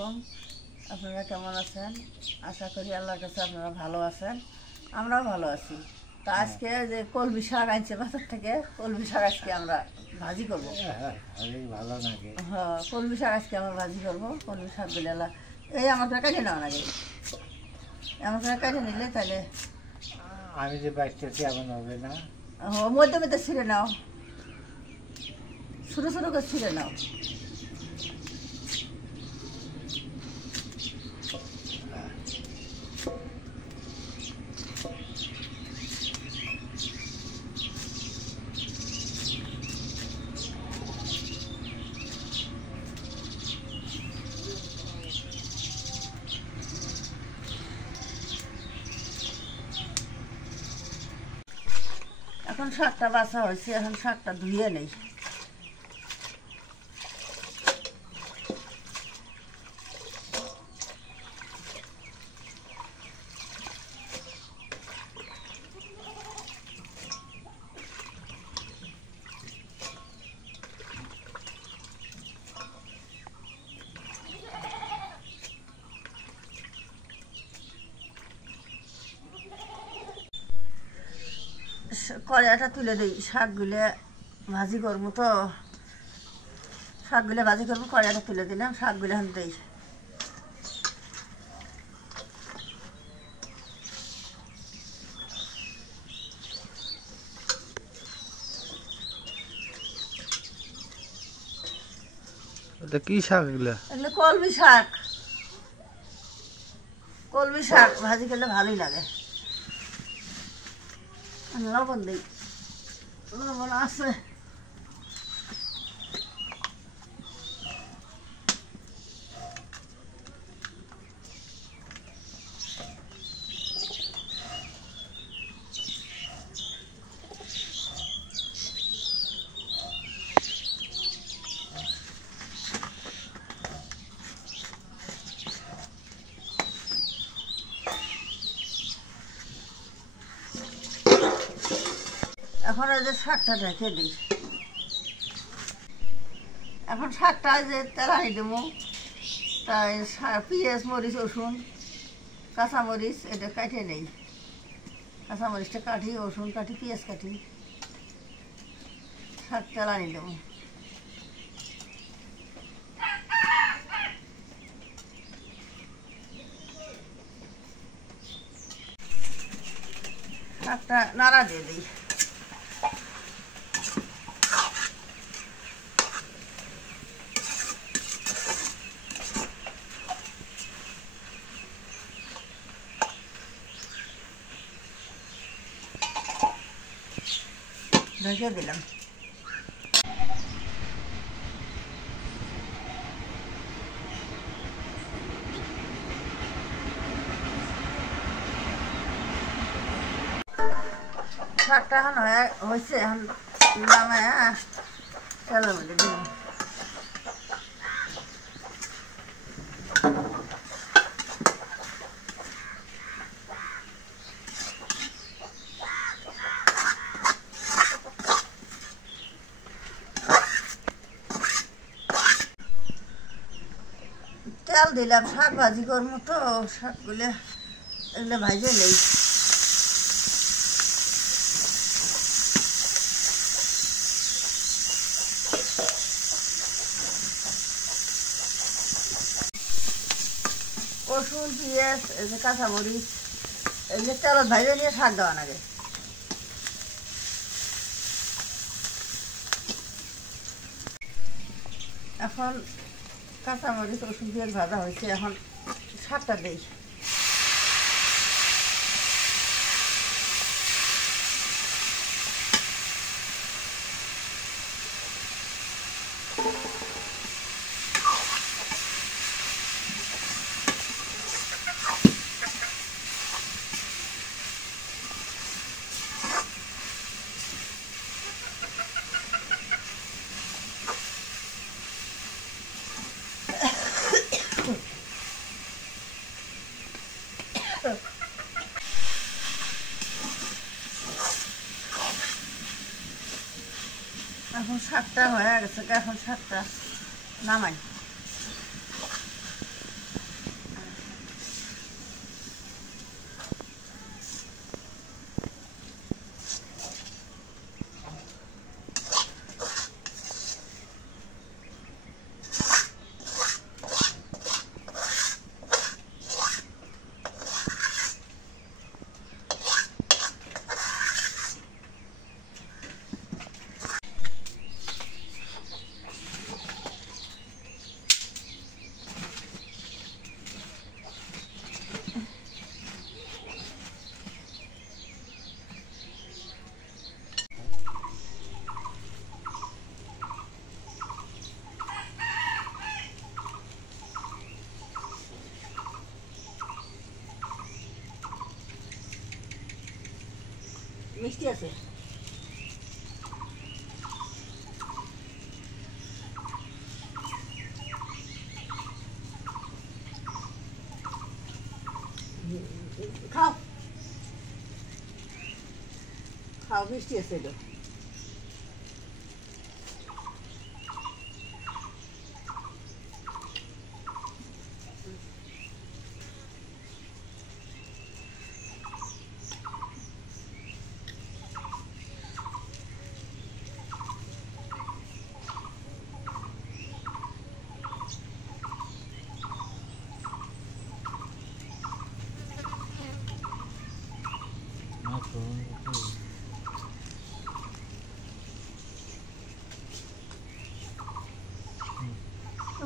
আলাইকুম। আপনারা কেমন আছেন? আশা করি আল্লাহর কাছে আপনারা ভালো আছেন, আমরাও ভালো আছি। তা আজকে যে কলমি শাক আনছে বাজার থেকে, কলমি শাক আজকে আমরা ভাজি করব। ভালো নাকি? হ্যাঁ, কলমি শাক আজকে আমরা ভাজি করবো। কলমি শাকগুলো এই আমার কেটে নেওয়া লাগে, এমন করে কেটে নিলে তাহলে আমি যে বাচ্চাছি এমন হবে না। মধ্যে মধ্যে ছিঁড়ে নাও, ছোটো ছোটো করে ছিঁড়ে নাও। এখন শাকটা বাছা হয়েছে, এখন শাকটা ধুয়ে নেই। কড়াইটা তুলে দিই, শাকগুলো ভাজি করবো তো, শাকগুলো ভাজি করবো। কড়াইটা তুলে দিলাম, শাকগুলো এখন দিই। এটা কি শাক এগুলো? এগুলো কলমি শাক। কলমি শাক ভাজি করলে ভালোই লাগে। লবণ দিই, লবণ আছে। এখন এই যে শাকটা ঢেকে দিই। এখন শাকটা যে তেলানি দেবো, তাই পেঁয়াজ, মরিচ, রসুন, কাঁচামরিচ এটা কাটে নেই। কাঁচামরিচটা কাটি, রসুন কাটি, পেঁয়াজ কাটি, শাক তেলানি দেবো। শাকটা নাড়া দিয়ে দিই। ঢেকে দিলাম। শাকটা এখন হয়েছে, এখন নামায় তেলের মধ্যে দিলাম। তেল দিলাম, শাক ভাজি করবো তো, শাকগুলো এগুলো ভাজে নেই। রসুন, পেঁয়াজ, এই যে কাঁচামরিচ, এগুলো তেলত ভাজে নিয়ে শাক দেওয়া লাগে। এখন কাঁচামরিচ, রসুন, পেঁয়াজ ভাজা হয়েছে, এখন শাকটা দিই। এখন শাকটা হয়ে গেছে, এখন শাকটা নামাই। মিষ্টি আছে। খাও খাও, মিষ্টি আছে এটা।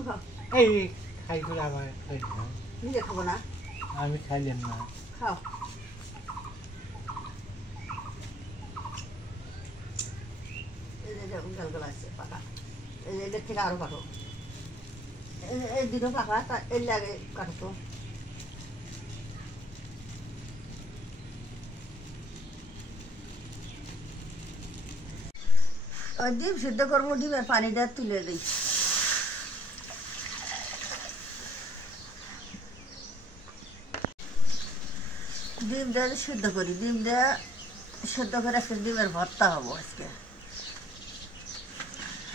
খাও, এই খাই করে আবার নিজে খাবো না, আমি খাইলাম না। খাও। এই যে গালগাল আছে পাকা, এই যে এদের থেকে আরো কাটো, এই দুটো পাকা, তা এর লাগে কাটো তো। ডিম সিদ্ধ করবো, ডিমের পানিটা তুলে দিই। ডিমটা সিদ্ধ করি, ডিমটা সিদ্ধ করে আজকে ডিমের ভর্তা হবো আজকে।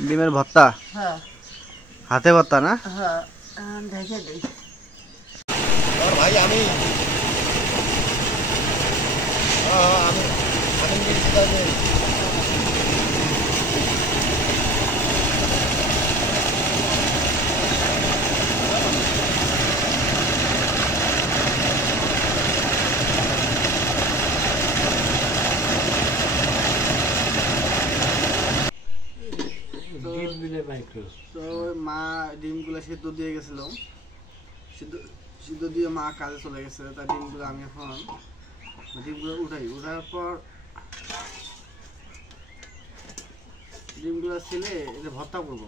ডিমের ভর্তা? হ্যাঁ হাতে ভর্তা না? হ্যাঁ, ঢেকে দিই। ভাই আমি তো মা ডিমগুলো সিদ্ধ দিয়ে গেছিল, সিদ্ধ দিয়ে মা কাজে চলে গেছে। তার ডিমগুলো আমি এখন ডিমগুলো উঠার পর ডিমগুলো ছেলে এটা ভর্তা করবো।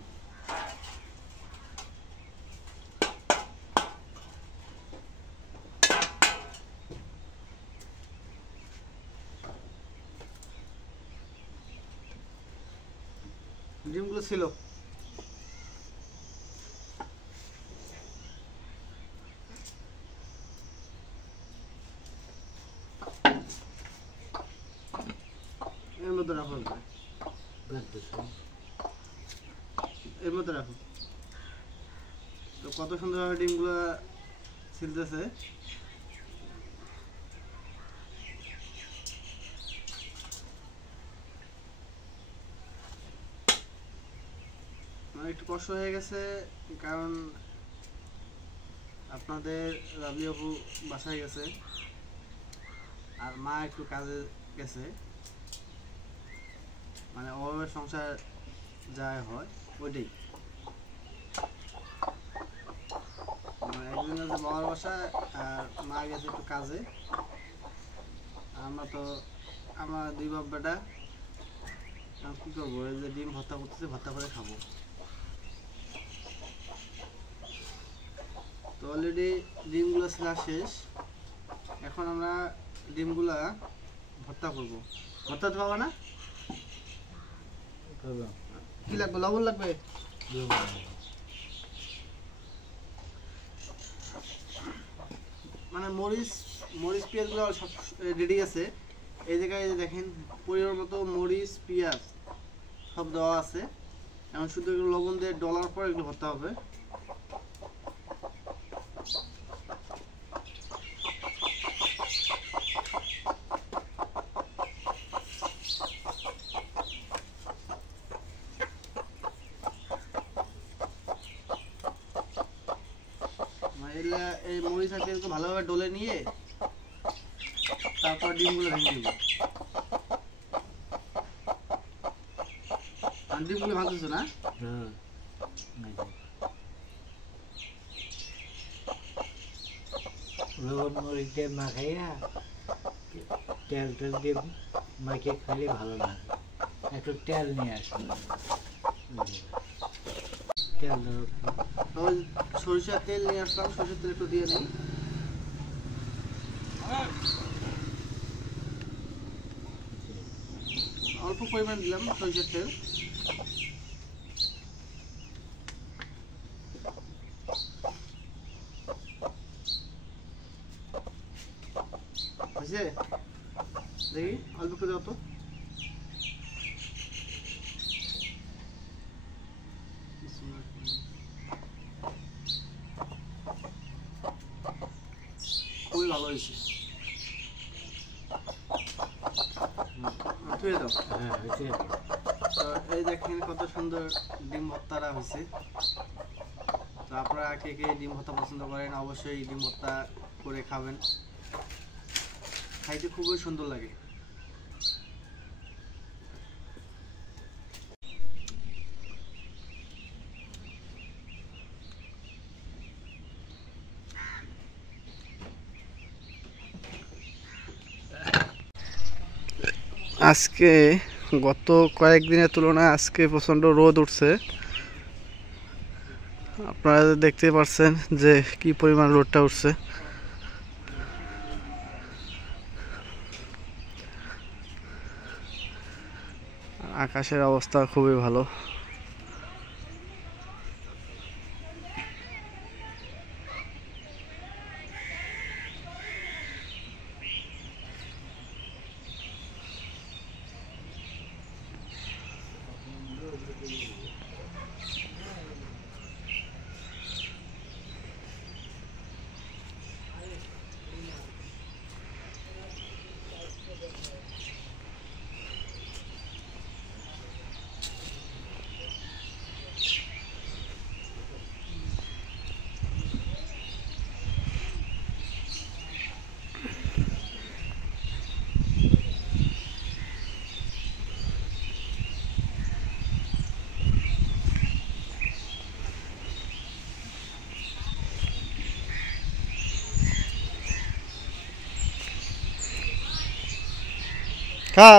ডিমগুলো ছিল এর মধ্যে রাখো, এর মধ্যে রাখো। তো কত সুন্দরভাবে ডিমগুলো ছিলতেছে। একটু কষ্ট হয়ে গেছে, কারণ আপনাদের রাবি আপু বাসায় গেছে আর মা একটু কাজে গেছে, মানে অভাবের সংসার যায় হয় ওইটাই। মানে একদিন আছে বাবার বাসায় আর মা গেছে একটু কাজে। আমরা দুই বাপ বেটা কি করবো, এই যে ডিম ভর্তা করতেছে, ভর্তা করে খাবো। তো অলরেডি ডিমগুলো ছিলা শেষ, এখন আমরা ডিমগুলা ভর্তা করবো। ভর্তা তো পাবা না, কি লাগবে? লবণ লাগবে। মানে মরিচ পেঁয়াজগুলো সব রেডি আছে। এই জায়গায় দেখেন পরিমাণ মতো মরিচ পেঁয়াজ সব দেওয়া আছে। এখন শুধু এগুলো লবণ দিয়ে ডলার পর এগুলো ভর্তা হবে। এই মরিচ আর পেঁয়াজকে ভালোভাবে ডলে নিয়ে তারপর ডিমগুলো ভেঙে দিব। ডিমগুলো ভাজতেছো না? লবণ মরিচ দিয়ে মাখাইয়া তেল দিয়ে মাখিয়ে খাইলে ভালো লাগে। একটু তেল নিয়ে আসবে, তেল সরিষার তেল নিয়ে আসলাম, সরিষার তেল একটু দিয়ে নিই। পরিমাণ দিলাম সরিষার তেল। হয়েছে? দেখি অল্প একটু দাও তো। খুবই ভালো হয়েছে। ধুয়ে দাও। হ্যাঁ হয়েছে। তো এই দেখেন কত সুন্দর ডিম ভর্তাটা হয়েছে। তো আপনারা কে কে ডিম ভর্তা পছন্দ করেন অবশ্যই ডিম ভর্তা করে খাবেন, খাইতে খুবই সুন্দর লাগে। আজকে গত কয়েকদিনের তুলনায় আজকে প্রচণ্ড রোদ উঠছে। আপনারা দেখতে পাচ্ছেন যে কি পরিমাণ রোদটা উঠছে। আকাশের অবস্থা খুবই ভালো।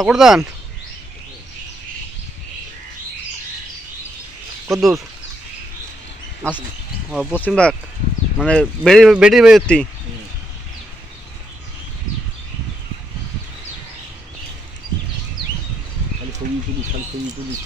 কোরদান কদ্দূর পশ্চিম বাগ মানে বেটি বেরতি খালি ছবি তুলি খালি ছবি তুলি।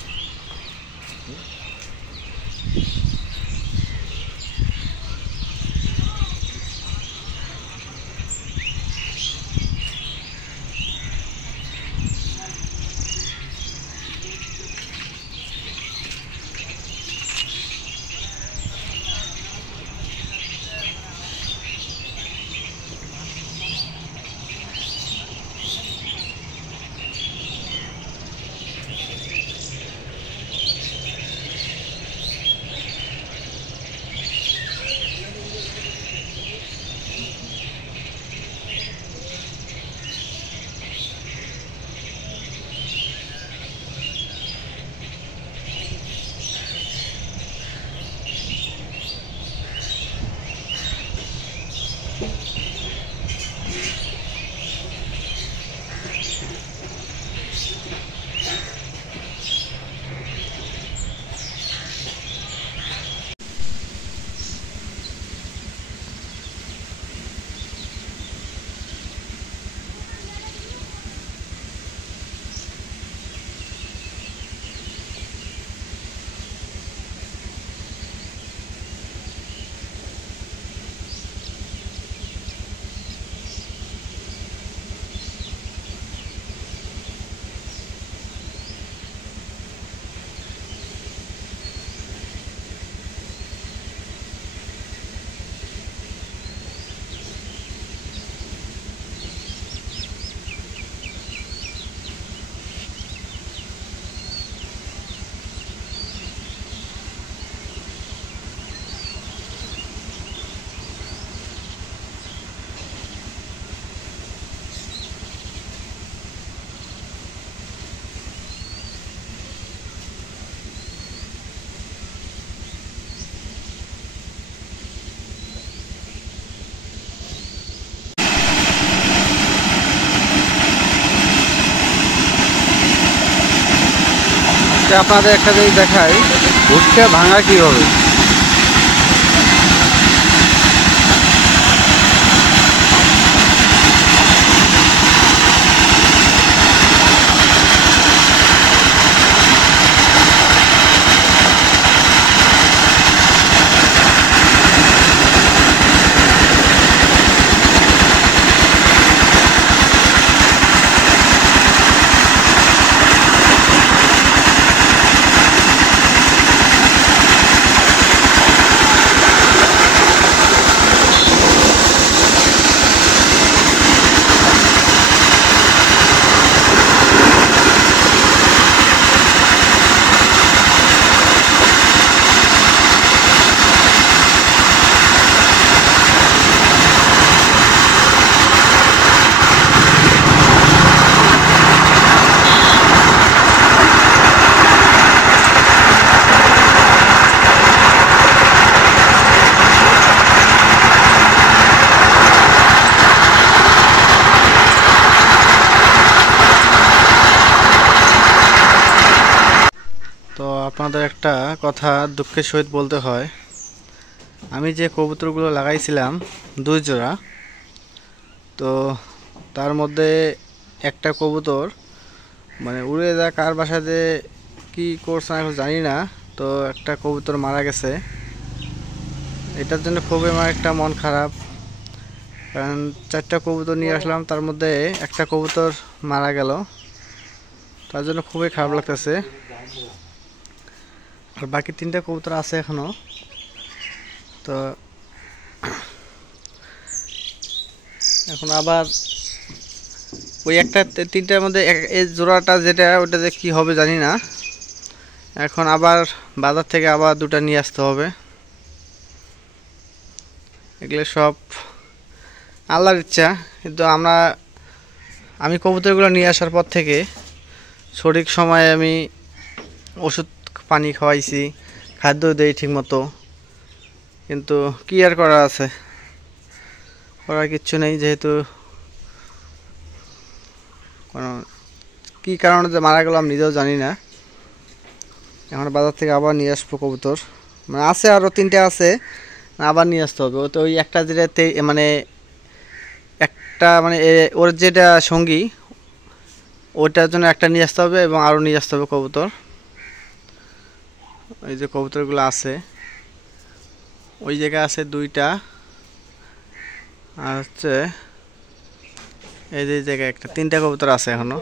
আপনাদের একটা জিনিস দেখাই ভুট্টা ভাঙা কিভাবে। আপনাদের একটা কথা দুঃখের সহিত বলতে হয়, আমি যে কবুতরগুলো লাগাইছিলাম 2 জোড়া, তো তার মধ্যে একটা কবুতর মানে উড়ে যা কার বাসাতে কি করছে না জানি না, তো একটা কবুতর মারা গেছে। এটার জন্য খুবই আমার একটা মন খারাপ, কারণ 4টা কবুতর নিয়ে আসলাম, তার মধ্যে একটা কবুতর মারা গেল, তার জন্য খুবই খারাপ লাগতেছে। আর বাকি 3টা কবুতর আছে এখনো। তো এখন আবার ওই একটা 3টার মধ্যে এই জোড়াটা যেটা ওটা যে কী হবে জানি না, এখন আবার বাজার থেকে আবার 2টা নিয়ে আসতে হবে। এগুলো সব আল্লাহর ইচ্ছা, কিন্তু আমি কবুতরগুলো নিয়ে আসার পর থেকে সঠিক সময়ে আমি ওষুধ পানি খাওয়াইছি, খাদ্য দেই ঠিক মতো, কিন্তু কি আর করা আছে, করার কিচ্ছু নেই। যেহেতু কোনো কী কারণে যে মারা গেল আমি নিজেও জানি না। এখন বাজার থেকে আবার নিয়ে আসবো কবুতর, মানে আছে আরও 3টে আছে, আবার নিয়ে আসতে হবে। তো ওই একটা যেটা মানে একটা মানে ওর যেটা সঙ্গী ওটার জন্য একটা নিয়ে আসতে হবে এবং আরও নিয়ে আসতে হবে কবুতর। ওই যে কবুতরগুলো আছে ওই জায়গায় আছে 2টা, আর হচ্ছে এই যে জায়গায় একটা, 3টা কবুতর আছে এখনো।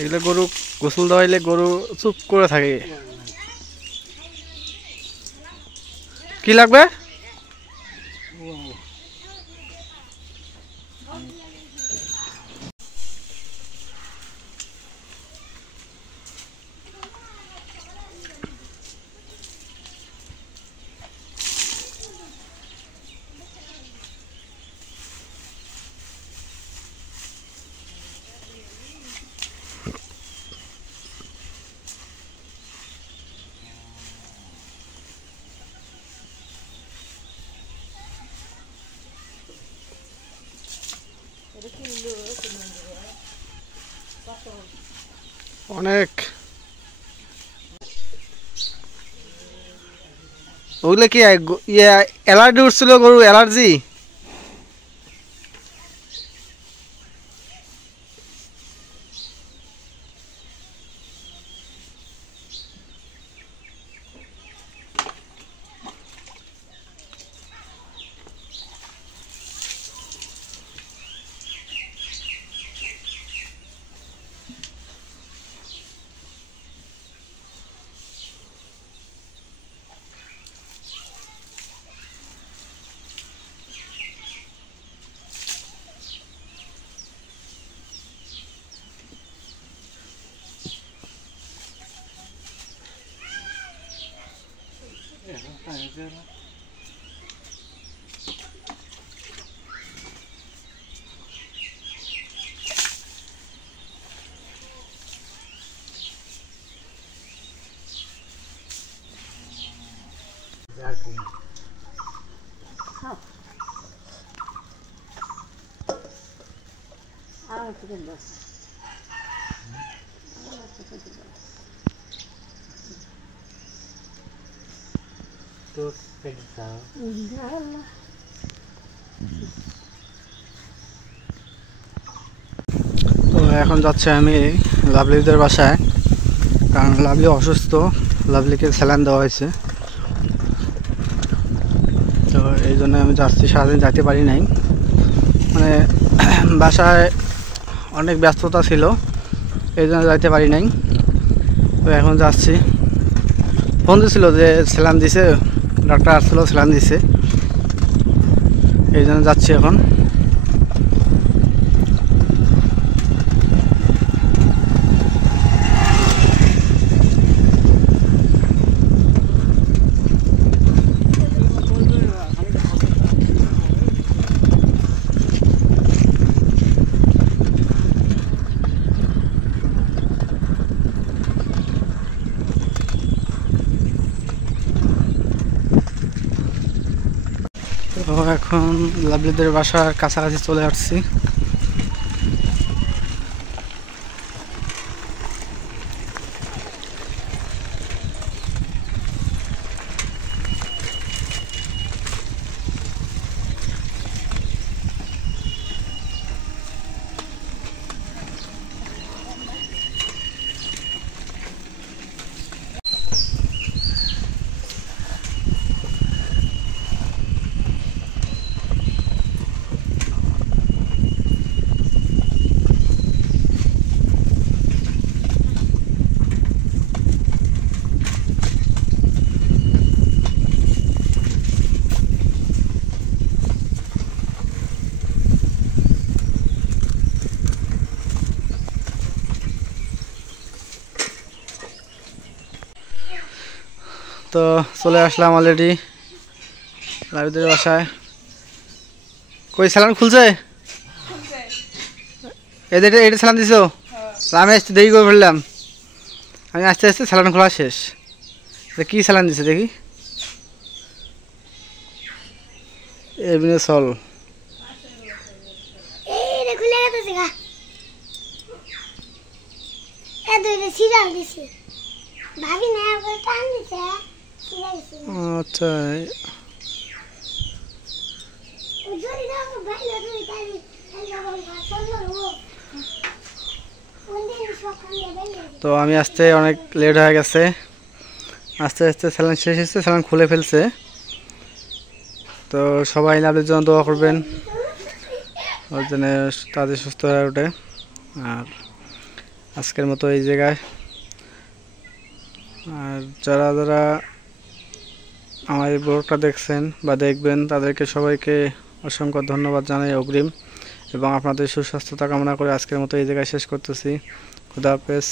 এগুলো গরু গোসল দেওয়াইলে গরু চুপ করে থাকে। কি লাগবে? অনেক ওগুলো কি অ্যালার্জি উঠছিল, গরু অ্যালার্জি? তো পেটে দাও। তো এখন যাচ্ছে আমি লাভলিদের বাসায়, কারণ লাভলি অসুস্থ, লাভলিকে স্যালাইন দেওয়া হয়েছে। তো এই জন্য আমি যাচ্ছি, সারাদিন যাইতে পারি নাই, মানে বাসায় অনেক ব্যস্ততা ছিল, এই জন্য যাইতে পারি নাই। তো এখন যাচ্ছি, ফোন দিছিল যে স্যালাইন দিছে, ডাক্তার আসছিল স্যালাইন দিছে, এই জন্য যাচ্ছি এখন। তো এখন লাভলিদের বাসার কাছাকাছি চলে আসছি। তো চলে আসলাম অলরেডি লাভলিদের বাসায়। কই স্যালাইন খুলছে? এটা এটা স্যালাইন দিছো? আমি আসতে দেরি করে ফেললাম, আমি আস্তে আস্তে স্যালাইন খোলা শেষ। কি স্যালাইন দিছে দেখি? এমনি চল আচ্ছা। তো আমি আসতে অনেক লেট হয়ে গেছে, আস্তে আস্তে স্যালাইন শেষ হচ্ছে, স্যালাইন খুলে ফেলছে। তো সবাই লাভলির জন্য দোয়া করবেন, ওর জন্য তাদের সুস্থ হয়ে ওঠে। আর আজকের মতো এই জায়গায়, আর যারা যারা আমার এই ব্লগটা দেখছেন বা দেখবেন তাদেরকে সবাইকে অসংখ্য ধন্যবাদ জানাই অগ্রিম, এবং আপনাদের সুস্বাস্থ্যতা কামনা করে আজকের মতো এই জায়গায় শেষ করতেছি। খুদা হাফেজ।